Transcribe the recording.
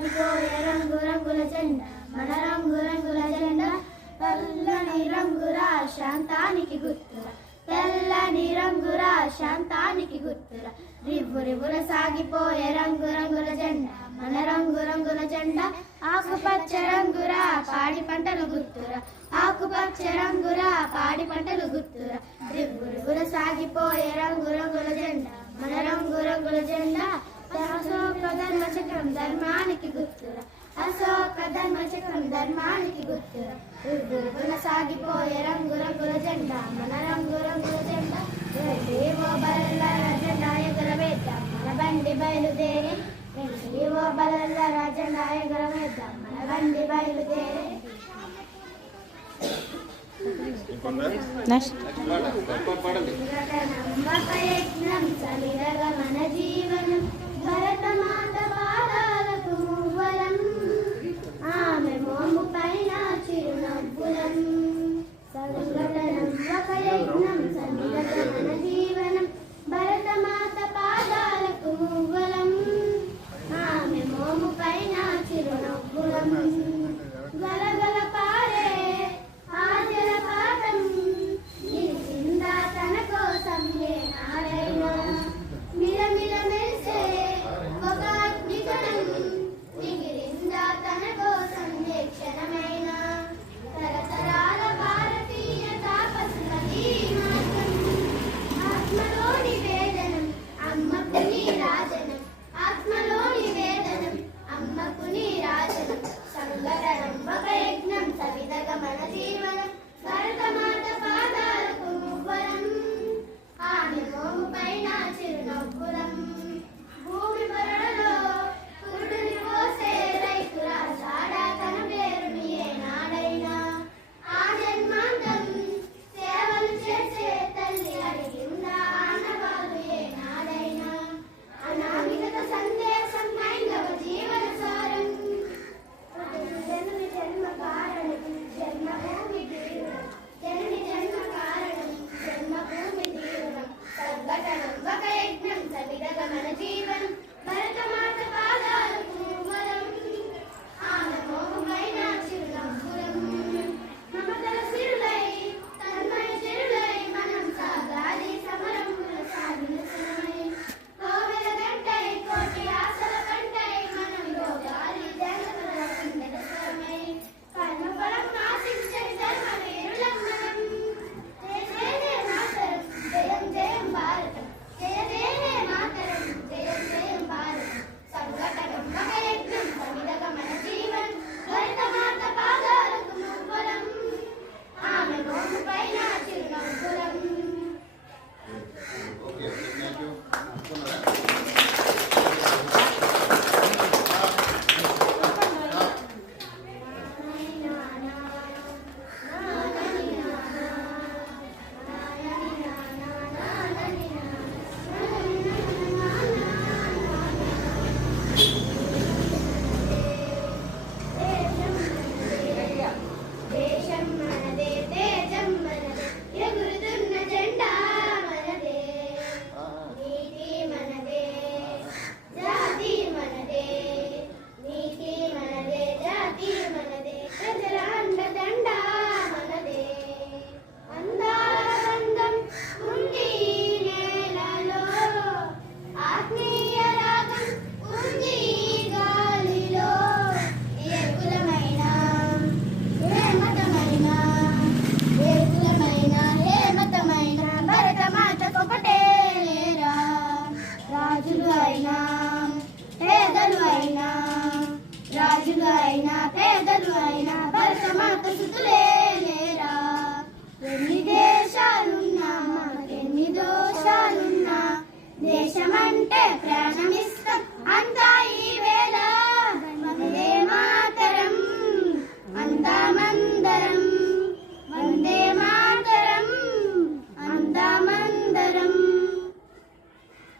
సాగిపోయే రంగు రంగుల జెండా మన రంగు రంగుల జెండా తెల్లని రంగురా శాంతానికి గుర్తురా తెల్లని రంగురా శాంతానికి గుర్తురా రివ్వు రివ్వున సాగిపోయే రంగు రంగుల జెండా మన రంగు రంగుల జెండా ఆకుపచ్చ రంగురా పాడి పంటలు గుర్తురా ఆకుపచ్చ రంగురా పాడి పంటలు గుర్తురా రివ్వు రివ్వున సాగిపోయే రంగు రంగుల జెండా మన రంగు రంగుల జెండా అశోక ధర్మ చక్రం ధర్మానికి గుర్తురా అశోక ధర్మ చక్రం ధర్మానికి గుర్తురా రివ్వు రివ్వున సాగిపోయే రంగు రంగుల జెండా మన రంగు రంగుల జెండా ఏవో బలల్ల జెండా ఎగరవేద్దాం మన బండి బయలుదేరి ఏవో బలల్ల జెండా ఎగరవేద్దాం మన బండి బయలుదేరి యజ్ఞం సలిరగమన